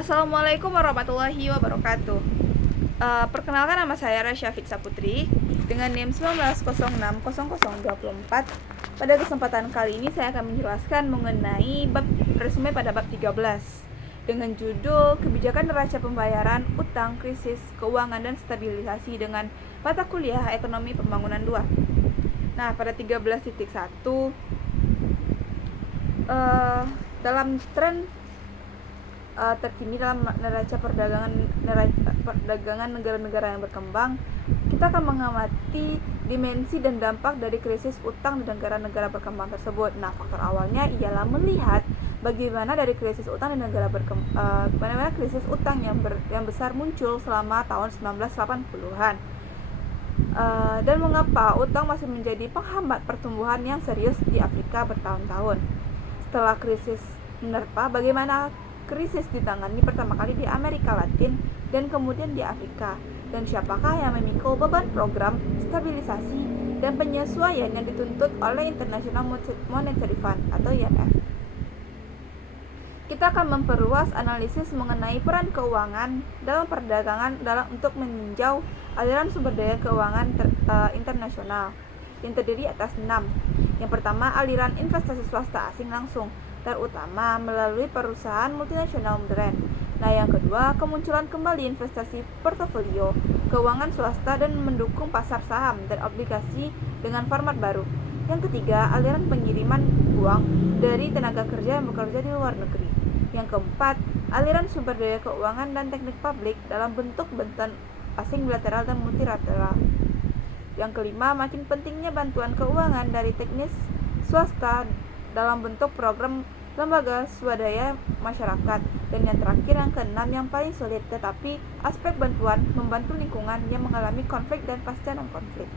Assalamualaikum warahmatullahi wabarakatuh. Perkenalkan, nama saya Rasya Fitsa Putri dengan NIM 19060024. Pada kesempatan kali ini saya akan menjelaskan mengenai bab resume pada bab 13 dengan judul Kebijakan Neraca Pembayaran, Utang, Krisis, Keuangan, dan Stabilisasi dengan mata kuliah Ekonomi Pembangunan 2. Nah, pada 13.1 dalam tren terkini dalam neraca perdagangan negara-negara yang berkembang, kita akan mengamati dimensi dan dampak dari krisis utang di negara-negara berkembang tersebut. Nah, faktor awalnya ialah melihat bagaimana dari krisis utang di negara bagaimana krisis utang yang besar muncul selama tahun 1980-an. Dan mengapa utang masih menjadi penghambat pertumbuhan yang serius di Afrika bertahun-tahun. Setelah krisis menerpa, bagaimana krisis ditangani pertama kali di Amerika Latin dan kemudian di Afrika, dan siapakah yang memikul beban program stabilisasi dan penyesuaian yang dituntut oleh International Monetary Fund atau IMF. Kita akan memperluas analisis mengenai peran keuangan dalam perdagangan untuk meninjau aliran sumber daya keuangan internasional yang terdiri atas 6. Yang pertama, aliran investasi swasta asing langsung, terutama melalui perusahaan multinasional modern. Nah, yang kedua, kemunculan kembali investasi portofolio keuangan swasta dan mendukung pasar saham dan obligasi dengan format baru. Yang ketiga, aliran pengiriman uang dari tenaga kerja yang bekerja di luar negeri. Yang keempat, aliran sumber daya keuangan dan teknik publik dalam bentuk bantuan asing bilateral dan multilateral. Yang kelima, makin pentingnya bantuan keuangan dari teknis swasta dalam bentuk program lembaga swadaya masyarakat. Dan yang terakhir, yang keenam, yang paling sulit tetapi aspek bantuan membantu lingkungan yang mengalami konflik dan pasca non-konflik.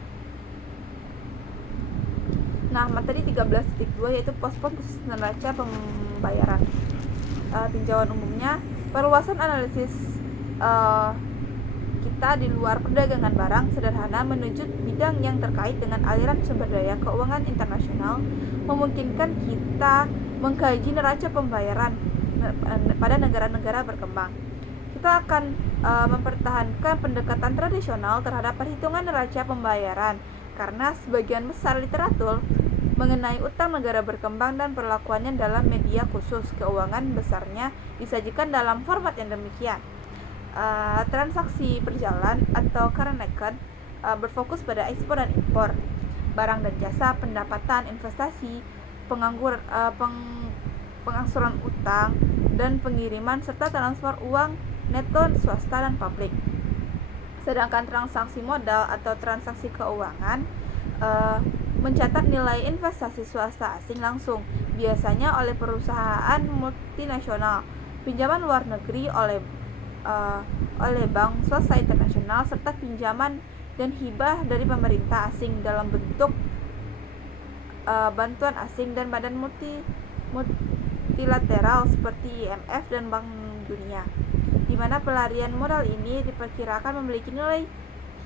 Nah, materi 13.2 yaitu pospon khusus neraca pembayaran. Tinjauan umumnya, perluasan analisis kita di luar perdagangan barang sederhana menuju bidang yang terkait dengan aliran sumber daya keuangan internasional memungkinkan kita mengkaji neraca pembayaran pada negara-negara berkembang. Kita akan mempertahankan pendekatan tradisional terhadap perhitungan neraca pembayaran karena sebagian besar literatur mengenai utang negara berkembang dan perlakuannya dalam media khusus keuangan besarnya disajikan dalam format yang demikian. Transaksi berjalan atau current account berfokus pada ekspor dan impor barang dan jasa, pendapatan, investasi, pengangsuran utang dan pengiriman serta transfer uang neto swasta dan publik. Sedangkan transaksi modal atau transaksi keuangan mencatat nilai investasi swasta asing langsung, biasanya oleh perusahaan multinasional, pinjaman luar negeri oleh bank swasta internasional, serta pinjaman dan hibah dari pemerintah asing dalam bentuk bantuan asing dan badan multilateral seperti IMF dan Bank Dunia, di mana pelarian modal ini diperkirakan memiliki nilai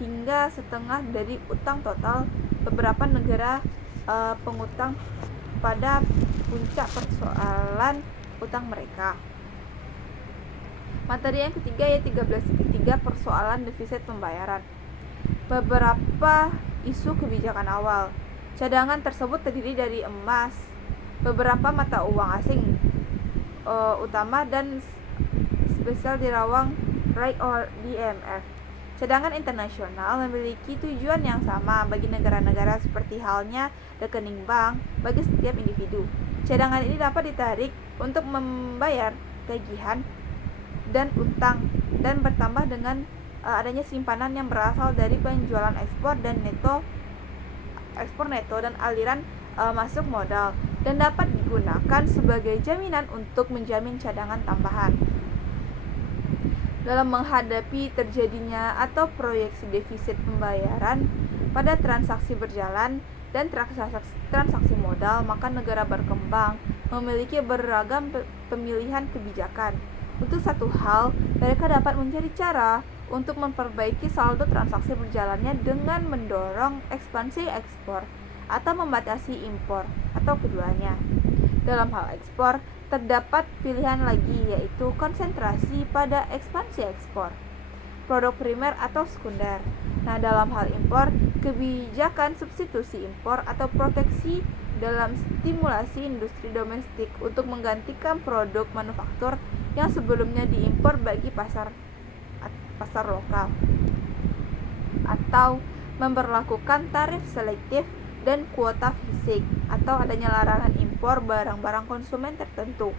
hingga setengah dari utang total beberapa negara pengutang pada puncak persoalan utang mereka. Materi yang ketiga yaitu 13.3 persoalan defisit pembayaran. Beberapa isu kebijakan awal. Cadangan tersebut terdiri dari emas, beberapa mata uang asing utama dan spesial dirawang rate or IMF. Cadangan internasional memiliki tujuan yang sama bagi negara-negara seperti halnya rekening bank bagi setiap individu. Cadangan ini dapat ditarik untuk membayar tagihan dan utang dan bertambah dengan adanya simpanan yang berasal dari penjualan ekspor neto dan aliran masuk modal, dan dapat digunakan sebagai jaminan untuk menjamin cadangan tambahan dalam menghadapi terjadinya atau proyeksi defisit pembayaran pada transaksi berjalan dan transaksi modal. Maka negara berkembang memiliki beragam pemilihan kebijakan. Untuk satu hal, mereka dapat mencari cara untuk memperbaiki saldo transaksi berjalannya dengan mendorong ekspansi ekspor atau membatasi impor, atau keduanya. Dalam hal ekspor, terdapat pilihan lagi, yaitu konsentrasi pada ekspansi ekspor, produk primer atau sekunder. Nah, dalam hal impor, kebijakan substitusi impor atau proteksi dalam stimulasi industri domestik untuk menggantikan produk manufaktur yang sebelumnya diimpor bagi pasar lokal, atau memberlakukan tarif selektif dan kuota fisik, atau adanya larangan impor barang-barang konsumen tertentu.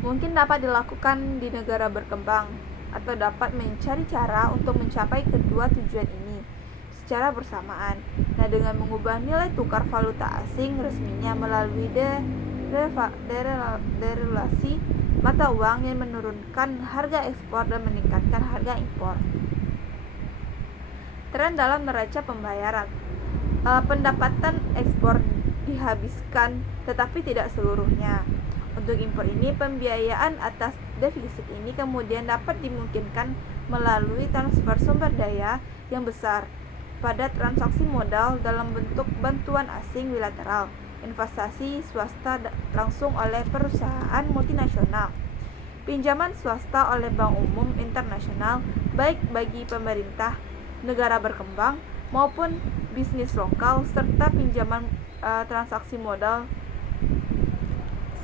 Mungkin dapat dilakukan di negara berkembang, atau dapat mencari cara untuk mencapai kedua tujuan ini secara bersamaan. Nah, dengan mengubah nilai tukar valuta asing resminya melalui deregulasi mata uang yang menurunkan harga ekspor dan meningkatkan harga impor. Tren dalam neraca pembayaran. Pendapatan ekspor dihabiskan, tetapi tidak seluruhnya. Untuk impor ini, pembiayaan atas defisit ini kemudian dapat dimungkinkan melalui transfer sumber daya yang besar pada transaksi modal dalam bentuk bantuan asing bilateral, investasi swasta langsung oleh perusahaan multinasional, pinjaman swasta oleh Bank Umum Internasional baik bagi pemerintah negara berkembang maupun bisnis lokal, serta pinjaman transaksi modal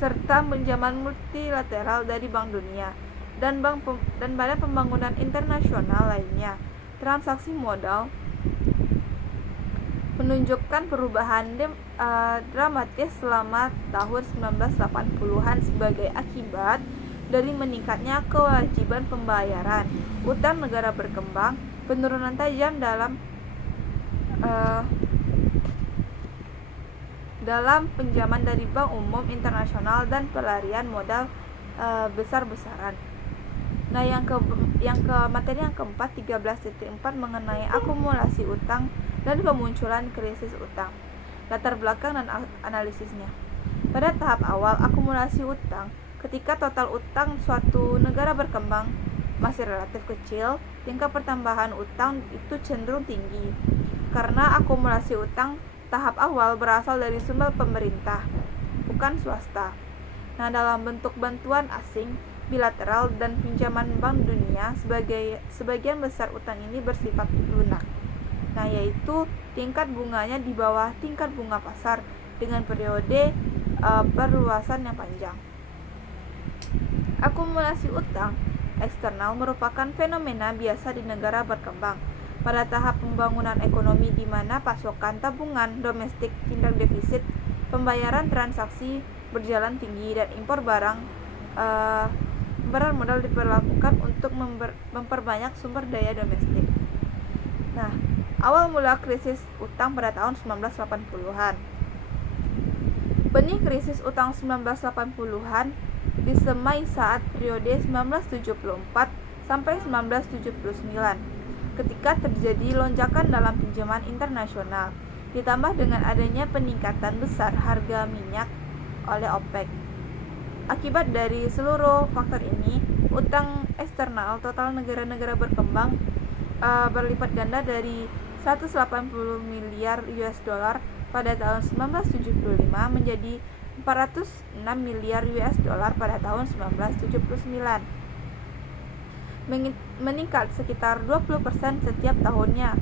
serta pinjaman multilateral dari Bank Dunia dan Badan Pembangunan Internasional lainnya. Transaksi modal menunjukkan perubahan dramatis selama tahun 1980-an sebagai akibat dari meningkatnya kewajiban pembayaran utang negara berkembang, penurunan tajam dalam pinjaman dari Bank Umum Internasional dan pelarian modal besar-besaran. Nah, materi yang keempat 13.4 mengenai akumulasi utang dan kemunculan krisis utang. Latar belakang dan analisisnya. Pada tahap awal akumulasi utang, ketika total utang suatu negara berkembang masih relatif kecil, tingkat pertambahan utang itu cenderung tinggi karena akumulasi utang tahap awal berasal dari sumber pemerintah, bukan swasta. Nah, dalam bentuk bantuan asing, bilateral, dan pinjaman Bank Dunia, sebagian besar utang ini bersifat lunak. Nah, yaitu tingkat bunganya di bawah tingkat bunga pasar dengan periode perluasan yang panjang. Akumulasi utang eksternal merupakan fenomena biasa di negara berkembang. Pada tahap pembangunan ekonomi di mana pasokan tabungan domestik tingkat defisit, pembayaran transaksi berjalan tinggi, dan impor barang modal diperlakukan untuk memperbanyak sumber daya domestik. Nah, awal mula krisis utang pada tahun 1980-an. Benih krisis utang 1980-an disemai saat periode 1974 sampai 1979, ketika terjadi lonjakan dalam pinjaman internasional, ditambah dengan adanya peningkatan besar harga minyak oleh OPEC. Akibat dari seluruh faktor ini, utang eksternal total negara-negara berkembang berlipat ganda dari 180 miliar US dollar pada tahun 1975 menjadi 406 miliar US dollar pada tahun 1979, meningkat sekitar 20% setiap tahunnya.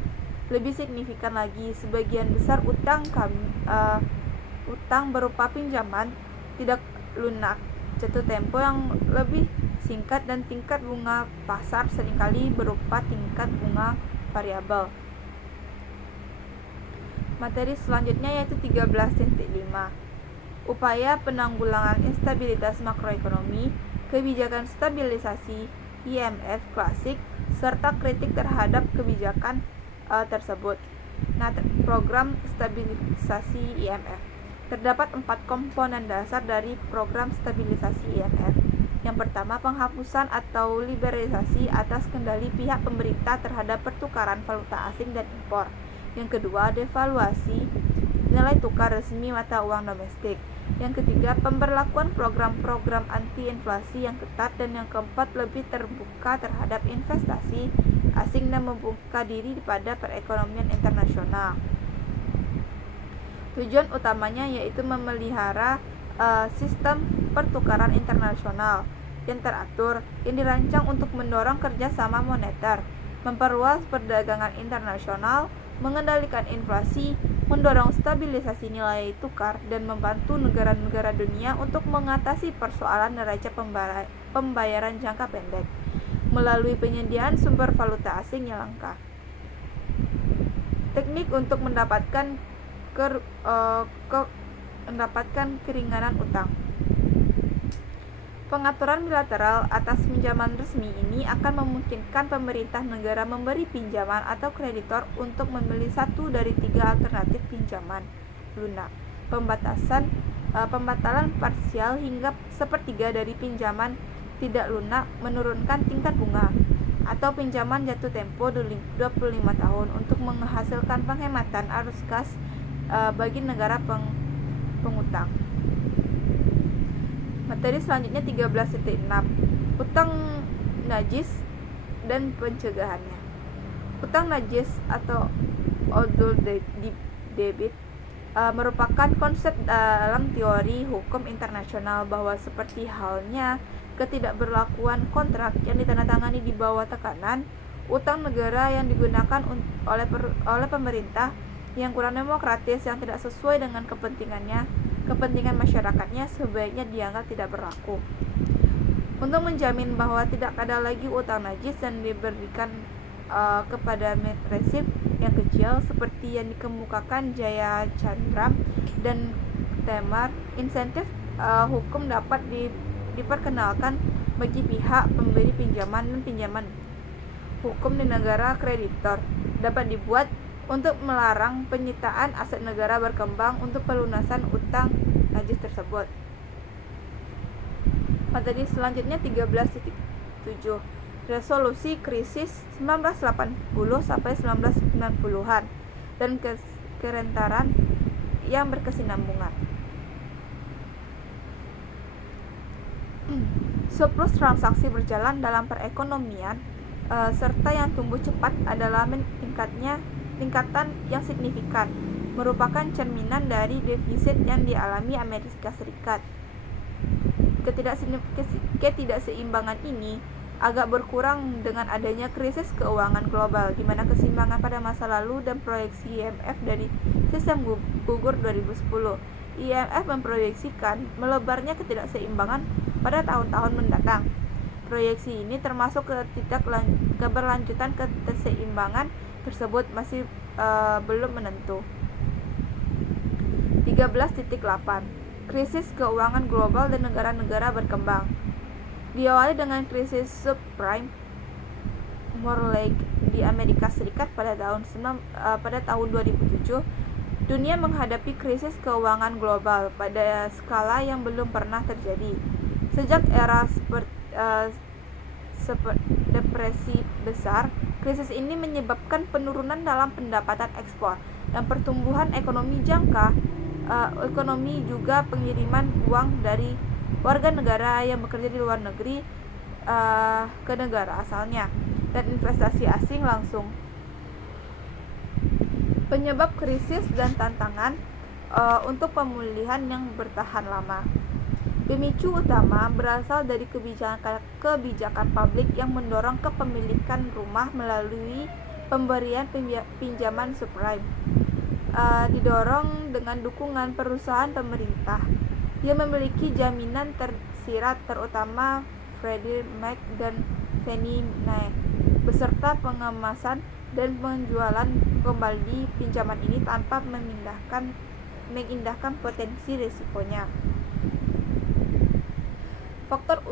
Lebih signifikan lagi, sebagian besar utang berupa pinjaman tidak lunak, jatuh tempo yang lebih singkat, dan tingkat bunga pasar seringkali berupa tingkat bunga variabel. Materi selanjutnya yaitu 13.5. Upaya penanggulangan instabilitas makroekonomi, kebijakan stabilisasi IMF klasik, serta kritik terhadap kebijakan tersebut. Nah, program stabilisasi IMF. Terdapat 4 komponen dasar dari program stabilisasi IMF. Yang pertama, penghapusan atau liberalisasi atas kendali pihak pemerintah terhadap pertukaran valuta asing dan impor. Yang kedua, devaluasi nilai tukar resmi mata uang domestik. Yang ketiga, pemberlakuan program-program anti-inflasi yang ketat. Dan yang keempat, lebih terbuka terhadap investasi asing dan membuka diri pada perekonomian internasional. Tujuan utamanya yaitu memelihara sistem pertukaran internasional yang teratur, yang dirancang untuk mendorong kerjasama moneter, memperluas perdagangan internasional, mengendalikan inflasi, mendorong stabilisasi nilai tukar, dan membantu negara-negara dunia untuk mengatasi persoalan neraca pembayaran jangka pendek melalui penyediaan sumber valuta asing yang langka. Teknik untuk mendapatkan keringanan utang. Pengaturan bilateral atas pinjaman resmi ini akan memungkinkan pemerintah negara memberi pinjaman atau kreditor untuk memilih satu dari tiga alternatif pinjaman lunak. Pembatalan parsial hingga sepertiga dari pinjaman tidak lunak, menurunkan tingkat bunga, atau pinjaman jatuh tempo 25 tahun untuk menghasilkan penghematan arus kas bagi negara pengutang. Materi selanjutnya 13.6 Utang najis dan pencegahannya. Utang najis atau odol debit merupakan konsep dalam teori hukum internasional bahwa seperti halnya ketidakberlakuan kontrak yang ditandatangani di bawah tekanan, utang negara yang digunakan oleh pemerintah yang kurang demokratis yang tidak sesuai dengan kepentingan masyarakatnya sebaiknya dianggap tidak berlaku. Untuk menjamin bahwa tidak ada lagi utang najis dan diberikan kepada rezim yang kecil seperti yang dikemukakan Jaya Chandra dan Temar, insentif hukum dapat diperkenalkan bagi pihak pemberi pinjaman dan pinjaman hukum di negara kreditor dapat dibuat untuk melarang penyitaan aset negara berkembang untuk pelunasan utang najis tersebut. Materi selanjutnya 13.7 Resolusi krisis 1980 sampai 1990-an dan kerentanan yang berkesinambungan. Surplus transaksi berjalan dalam perekonomian serta yang tumbuh cepat adalah tingkatan yang signifikan, merupakan cerminan dari defisit yang dialami Amerika Serikat. Ketidakseimbangan ini agak berkurang dengan adanya krisis keuangan global, di mana keseimbangan pada masa lalu dan proyeksi IMF dari sistem gugur 2010. IMF memproyeksikan melebarnya ketidakseimbangan pada tahun-tahun mendatang. Proyeksi ini termasuk keberlanjutan keseimbangan tersebut masih belum menentu. 13.8 Krisis keuangan global dan negara-negara berkembang. Diawali dengan krisis subprime mortgage di Amerika Serikat pada tahun 2007, dunia menghadapi krisis keuangan global pada skala yang belum pernah terjadi sejak era depresi besar. Krisis ini menyebabkan penurunan dalam pendapatan ekspor dan pertumbuhan ekonomi juga pengiriman uang dari warga negara yang bekerja di luar negeri ke negara asalnya dan investasi asing langsung. Penyebab krisis dan tantangan untuk pemulihan yang bertahan lama. Pemicu utama berasal dari kebijakan publik yang mendorong kepemilikan rumah melalui pemberian pinjaman subprime. Didorong dengan dukungan perusahaan pemerintah yang memiliki jaminan tersirat, terutama Freddie Mac dan Fannie Mae, beserta pengemasan dan penjualan kembali pinjaman ini tanpa mengindahkan potensi risikonya. Faktor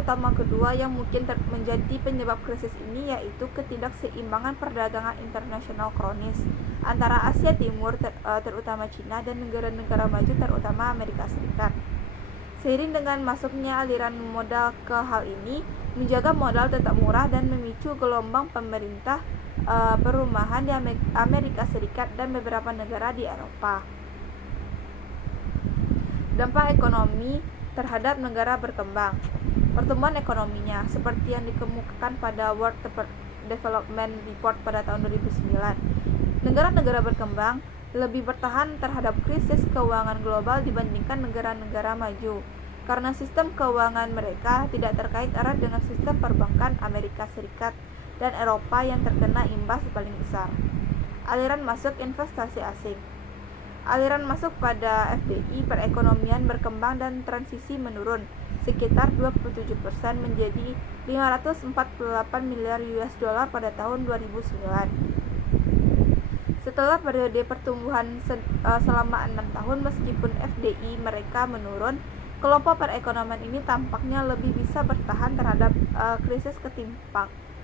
utama kedua yang mungkin menjadi penyebab krisis ini yaitu ketidakseimbangan perdagangan internasional kronis antara Asia Timur, terutama Cina, dan negara-negara maju, terutama Amerika Serikat. Seiring dengan masuknya aliran modal ke hal ini, menjaga modal tetap murah dan memicu gelombang pemerintah perumahan di Amerika Serikat dan beberapa negara di Eropa. Dampak ekonomi terhadap negara berkembang. Pertumbuhan ekonominya seperti yang dikemukakan pada World Development Report pada tahun 2009. Negara-negara berkembang lebih bertahan terhadap krisis keuangan global dibandingkan negara-negara maju, karena sistem keuangan mereka tidak terkait erat dengan sistem perbankan Amerika Serikat dan Eropa yang terkena imbas paling besar. Aliran masuk investasi asing. Aliran masuk pada FDI perekonomian berkembang dan transisi menurun sekitar 27% menjadi 548 miliar US dollar pada tahun 2009. Setelah periode pertumbuhan selama 6 tahun, meskipun FDI mereka menurun, kelompok perekonomian ini tampaknya lebih bisa bertahan terhadap krisis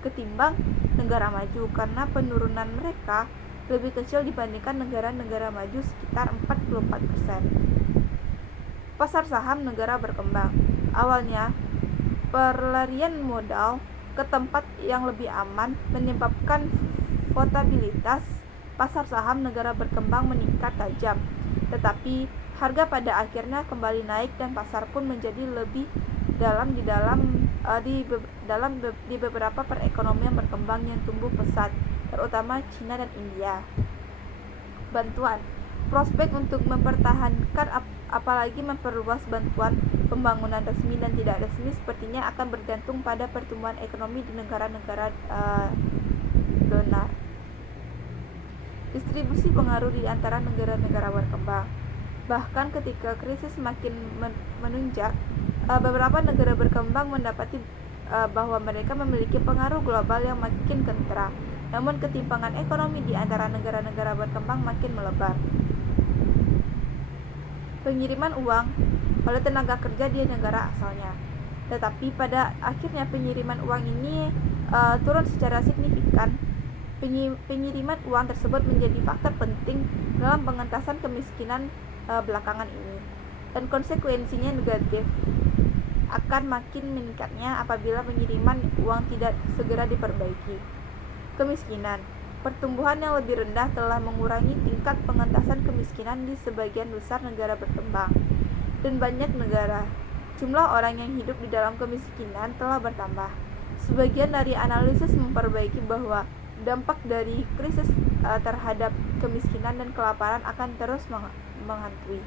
ketimbang negara maju, karena penurunan mereka lebih kecil dibandingkan negara-negara maju sekitar 44%. Pasar saham negara berkembang. Awalnya, perlarian modal ke tempat yang lebih aman menyebabkan volatilitas pasar saham negara berkembang meningkat tajam, tetapi harga pada akhirnya kembali naik dan pasar pun menjadi lebih dalam di beberapa perekonomian berkembang yang tumbuh pesat, terutama Cina dan India. Bantuan. Prospek untuk mempertahankan apalagi memperluas bantuan pembangunan resmi dan tidak resmi sepertinya akan bergantung pada pertumbuhan ekonomi di negara-negara donor. Distribusi pengaruh di antara negara-negara berkembang. Bahkan ketika krisis makin menunjak, beberapa negara berkembang mendapati bahwa mereka memiliki pengaruh global yang makin kental. Namun ketimpangan ekonomi di antara negara-negara berkembang makin melebar. Pengiriman uang oleh tenaga kerja di negara asalnya. Tetapi pada akhirnya pengiriman uang ini turun secara signifikan. Pengiriman uang tersebut menjadi faktor penting dalam pengentasan kemiskinan belakangan ini, dan konsekuensinya negatif akan makin meningkatnya apabila pengiriman uang tidak segera diperbaiki. Kemiskinan. Pertumbuhan yang lebih rendah telah mengurangi tingkat pengentasan kemiskinan di sebagian besar negara berkembang, dan banyak negara. Jumlah orang yang hidup di dalam kemiskinan telah bertambah. Sebagian dari analisis memperbaiki bahwa dampak dari krisis terhadap kemiskinan dan kelaparan akan terus menghantui.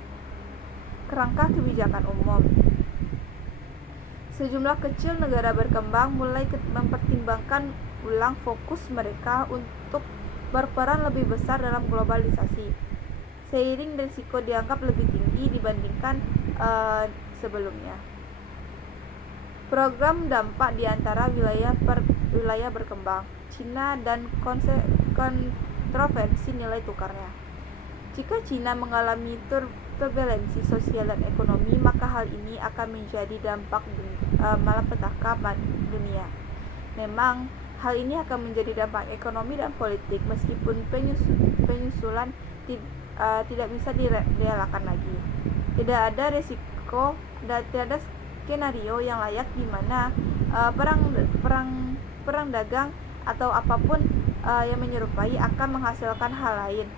Kerangka kebijakan umum. Sejumlah kecil negara berkembang mulai mempertimbangkan ulang fokus mereka untuk berperan lebih besar dalam globalisasi, seiring risiko dianggap lebih tinggi dibandingkan sebelumnya. Program dampak di antara wilayah berkembang, Cina dan kontroversi nilai tukarnya. Jika Cina mengalami turbulensi sosial dan ekonomi, maka hal ini akan menjadi dampak malapetaka dunia. Memang, hal ini akan menjadi dampak ekonomi dan politik, meskipun penyusulan tidak bisa direlakan lagi. Tidak ada risiko dan tidak ada skenario yang layak di mana perang dagang atau apapun yang menyerupai akan menghasilkan hal lain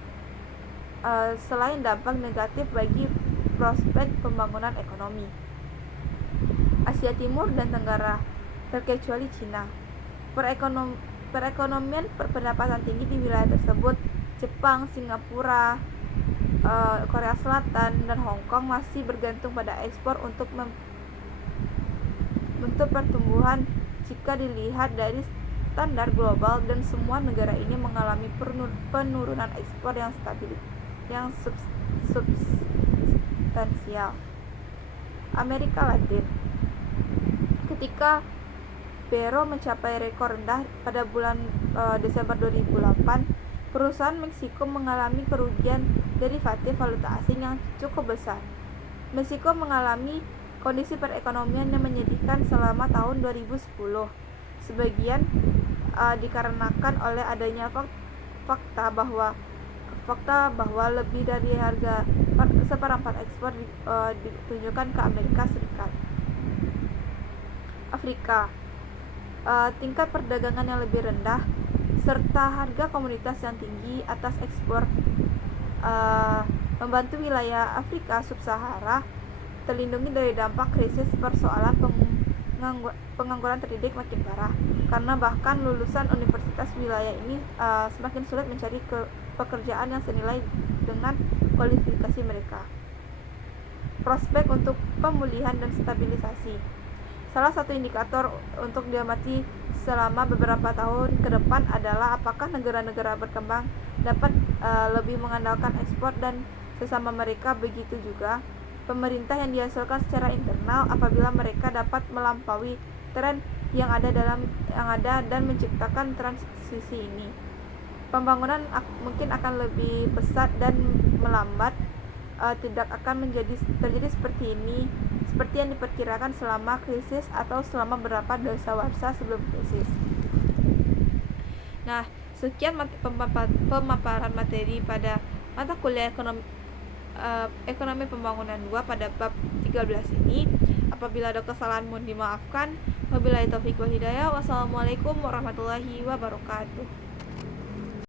selain dampak negatif bagi prospek pembangunan ekonomi. Asia Timur dan Tenggara, terkecuali Cina. Perekonomian berpendapatan tinggi di wilayah tersebut, Jepang, Singapura, Korea Selatan, dan Hong Kong masih bergantung pada ekspor untuk pertumbuhan jika dilihat dari standar global, dan semua negara ini mengalami penurunan ekspor yang substansial. Amerika Latin. Ketika peso mencapai rekor rendah pada bulan Desember 2008, perusahaan Meksiko mengalami kerugian derivatif valuta asing yang cukup besar. Meksiko mengalami kondisi perekonomian yang menyedihkan selama tahun 2010, sebagian dikarenakan oleh adanya fakta bahwa lebih dari harga seperempat ekspor ditunjukkan ke Amerika Serikat. Afrika. Tingkat perdagangan yang lebih rendah serta harga komoditas yang tinggi atas ekspor membantu wilayah Afrika Sub-Sahara terlindungi dari dampak krisis. Persoalan pengangguran terdidik makin parah, karena bahkan lulusan universitas wilayah ini semakin sulit mencari pekerjaan yang senilai dengan kualifikasi mereka. Prospek untuk pemulihan dan stabilisasi. Salah satu indikator untuk diamati selama beberapa tahun ke depan adalah apakah negara-negara berkembang dapat lebih mengandalkan ekspor dan sesama mereka, begitu juga pemerintah yang dihasilkan secara internal apabila mereka dapat melampaui tren yang ada dan menciptakan transisi ini. Pembangunan mungkin akan lebih pesat dan melambat, tidak akan terjadi seperti yang diperkirakan selama krisis atau selama beberapa dasawarsa sebelum krisis. Nah, sekian pemaparan materi pada mata kuliah ekonomi pembangunan 2 pada bab 13 ini. Apabila ada kesalahan mohon dimaafkan. Wabillahi taufiq wal hidayah. Wassalamualaikum warahmatullahi wabarakatuh.